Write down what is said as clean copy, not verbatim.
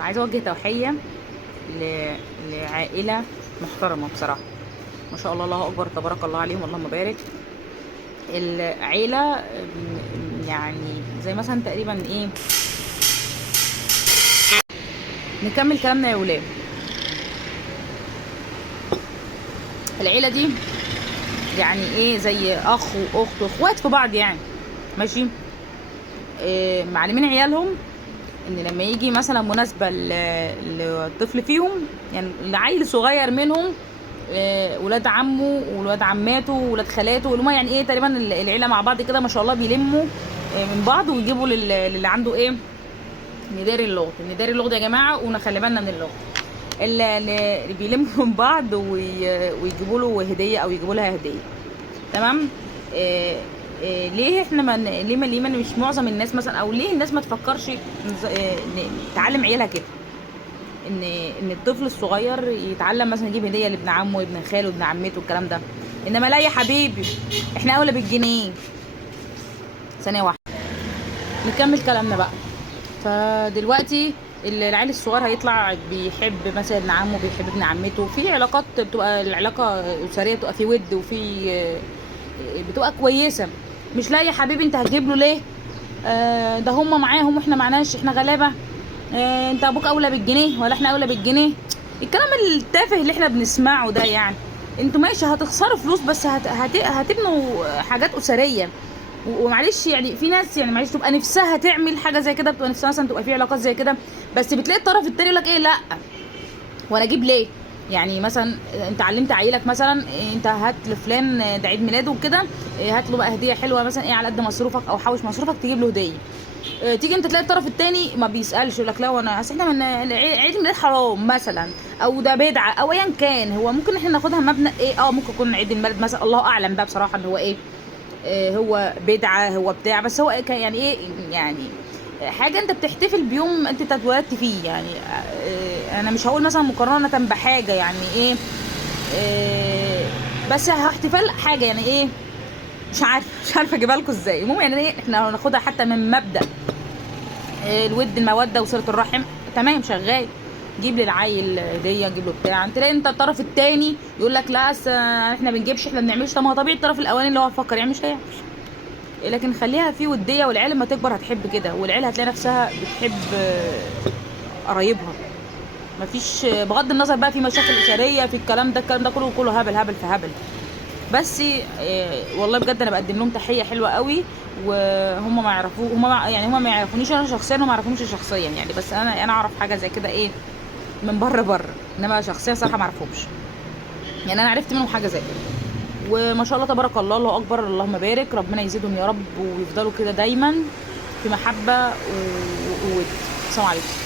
عايزه اوجه تحيه لعائله محترمه بصراحه، ما شاء الله، الله اكبر، تبارك الله عليهم، اللهم بارك. العيله يعني زي مثلا تقريبا ايه، نكمل كلامنا يا ولاد. العيله دي يعني ايه، زي اخ واخت واخوات في بعض يعني، ماشي. معلمين عيالهم ان لما يجي مثلا مناسبه للطفل فيهم، يعني العيل صغير منهم، ولاد عمه وولاد عماته وولاد خالاته، اللي هم يعني ايه تقريبا العيله مع بعض كده ما شاء الله، بيلموا من بعض ويجيبوا للي عنده ايه، نداري اللغط. النداري اللغط يا جماعه، ونخلي بالنا من اللغط اللي بيلموا من بعض ويجيبوا له هديه او يجيبوا لها هديه. تمام. ليه احنا ليه مش معظم الناس مثلا، او ليه الناس ما تفكرش تعلم عيالها كده، ان الطفل الصغير يتعلم مثلا يجيب هديه لابن عمه وابن خاله وابن عمته والكلام ده. انما لا يا حبيبي، احنا اولى بالجنيه. ثانيه واحده نكمل كلامنا بقى. فدلوقتي العيل الصغير هيطلع بيحب مثلا ابن عمه، بيحب ابن عمته، في علاقات بتبقى العلاقه اسريه، بتبقى في ود وفي بتبقى كويسه. مش لا يا حبيبي انت هتجيب له ليه، ده هم معاهم واحنا معناش، احنا غلابه، انت ابوك اولى بالجنيه ولا احنا اولى بالجنيه. الكلام التافه اللي احنا بنسمعه ده يعني. انتوا ماشي هتخسروا فلوس، بس هتبنوا حاجات اسريه. ومعلش يعني في ناس يعني معلش تبقى نفسها تعمل حاجه زي كده، بتبقى نفسها مثلا تبقى في علاقات زي كده، بس بتلاقي الطرف التاني يقول لك ايه، لا وانا اجيب ليه. يعني مثلا انت علمت عيلك مثلا، انت هات لفلان ده عيد ميلاده وكده، هات له بقى هديه حلوه مثلا ايه على قد مصروفك، او حوش مصروفك تجيب له هديه. تيجي انت تلاقي الطرف الثاني ما بيسالش، يقول لك لا وانا اصل احنا من عيد الميلاد حرام مثلا، او ده بدعه او ايا كان. هو ممكن احنا ناخدها مبنى ايه، ممكن يكون عيد الميلاد مثلا، الله اعلم بقى بصراحه ان هو ايه، هو بدعه هو بتاع، بس هو يعني ايه، يعني حاجه انت بتحتفل بيوم انت اتولدت فيه يعني. انا مش هقول مثلا مقارنه بحاجه يعني ايه، بس احتفال حاجه يعني ايه، مش عارفه اجيبها لكم ازاي. المهم يعني ايه، احنا هناخدها حتى من مبدا الود الموده وصله الرحم، تمام شغال. جيب للعيل هديه، جيب له بتاع، تلاقي انت الطرف الثاني يقول لك لا احنا بنجيبش، احنا بنعملش. طب ما هو طبيعي الطرف الاولاني اللي هو فكر يعني مش هيعمل. لكن خليها في وديه، والعيال لما تكبر هتحب كده، والعيال هتلاقي نفسها بتحب قرايبها. مفيش بغض النظر بقى في مشاكل اسريه في الكلام ده كله هبل هبل في هبل. بس والله بجد انا بقدم لهم تحيه حلوه قوي. وهم ما يعرفوه، يعني هم ما يعرفونيش انا شخصيا، وما يعرفونيش شخصيا يعني، بس انا اعرف حاجه زي كده ايه من بره، انما شخصيا صراحه ما اعرفهمش. يعني انا عرفت منهم حاجه زي كده. وما شاء الله تبارك الله، الله اكبر، اللهم بارك، ربنا يزيدهم يا رب، ويفضلوا كده دايما في محبه وود. السلام عليكم.